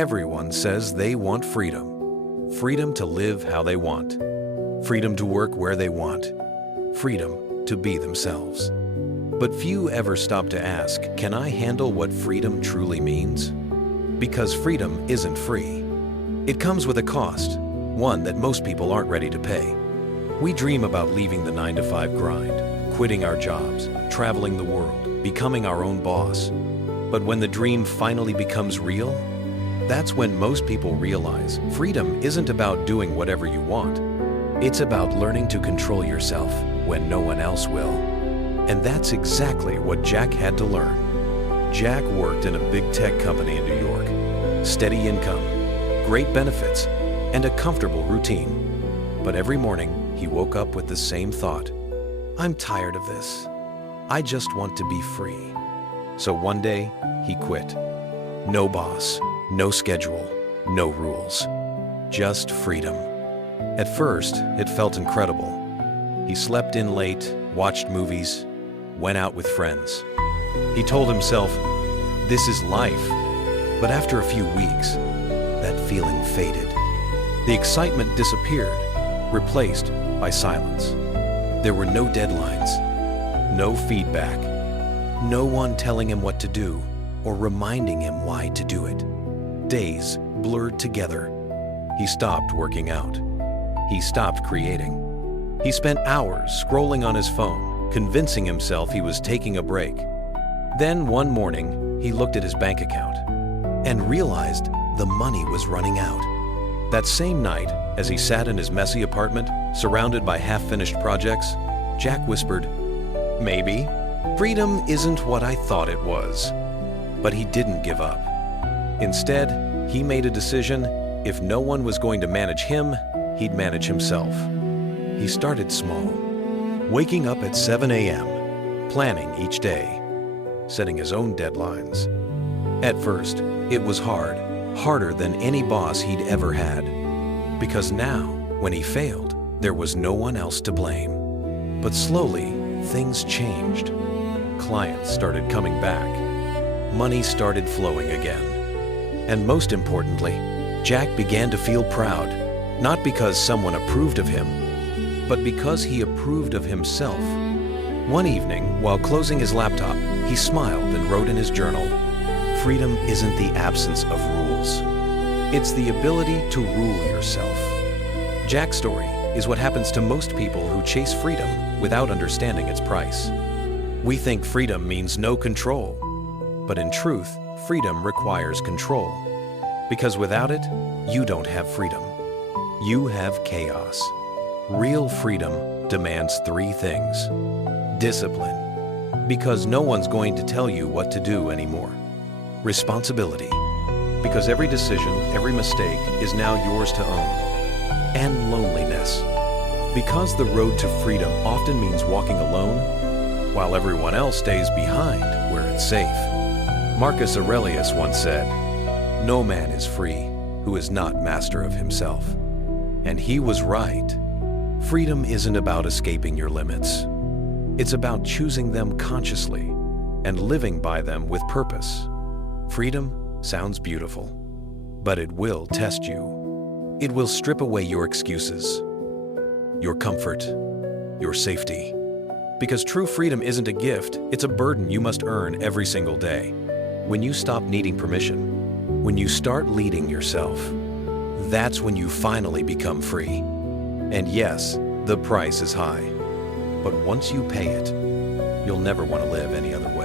Everyone says they want freedom. Freedom to live how they want. Freedom to work where they want. Freedom to be themselves. But few ever stop to ask, can I handle what freedom truly means? Because freedom isn't free. It comes with a cost, one that most people aren't ready to pay. We dream about leaving the 9-to-5 grind, quitting our jobs, traveling the world, becoming our own boss. But when the dream finally becomes real, that's when most people realize freedom isn't about doing whatever you want. It's about learning to control yourself when no one else will. And that's exactly what Jack had to learn. Jack worked in a big tech company in New York. Steady income, great benefits, and a comfortable routine. But every morning, he woke up with the same thought. I'm tired of this. I just want to be free. So one day, he quit. No boss, no schedule, no rules. Just freedom. At first, it felt incredible. He slept in late, watched movies, went out with friends. He told himself, this is life. But after a few weeks, that feeling faded. The excitement disappeared, replaced by silence. There were no deadlines, no feedback, no one telling him what to do or reminding him why to do it. Days blurred together. He stopped working out. He stopped creating. He spent hours scrolling on his phone, convincing himself he was taking a break. Then one morning, he looked at his bank account and realized the money was running out. That same night, as he sat in his messy apartment, surrounded by half-finished projects, Jack whispered, maybe freedom isn't what I thought it was. But he didn't give up. Instead, he made a decision. If no one was going to manage him, he'd manage himself. He started small, waking up at 7 a.m., planning each day, setting his own deadlines. At first, it was hard, harder than any boss he'd ever had. Because now, when he failed, there was no one else to blame. But slowly, things changed. Clients started coming back. Money started flowing again. And most importantly, Jack began to feel proud, not because someone approved of him, but because he approved of himself. One evening, while closing his laptop, he smiled and wrote in his journal, freedom isn't the absence of rules. It's the ability to rule yourself. Jack's story is what happens to most people who chase freedom without understanding its price. We think freedom means no control, but in truth, freedom requires control. Because without it, you don't have freedom. You have chaos. Real freedom demands 3 things. Discipline, because no one's going to tell you what to do anymore. Responsibility, because every decision, every mistake is now yours to own. And loneliness, because the road to freedom often means walking alone, while everyone else stays behind where it's safe. Marcus Aurelius once said, no man is free who is not master of himself. And he was right. Freedom isn't about escaping your limits. It's about choosing them consciously and living by them with purpose. Freedom sounds beautiful, but it will test you. It will strip away your excuses, your comfort, your safety. Because true freedom isn't a gift, it's a burden you must earn every single day. When you stop needing permission, when you start leading yourself, that's when you finally become free. And yes, the price is high. But once you pay it, you'll never want to live any other way.